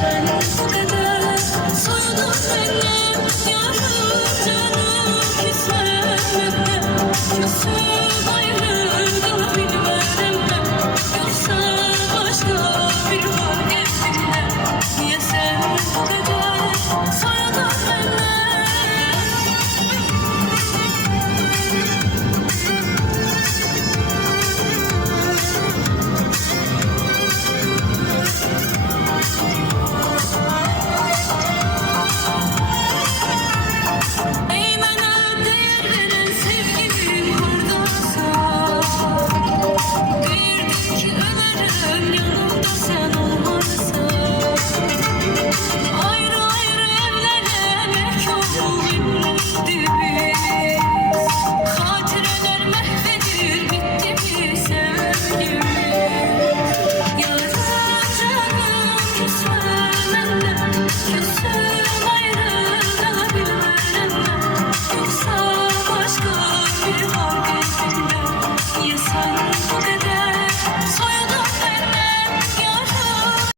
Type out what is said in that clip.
sen bu kadar soyundun benden, yarım canım küsmem ben. Küsüp ayrıldım bilmem ben, yoksa başka bir var evimde. Niye sen bu kadar soyundun benden? Yes, I'm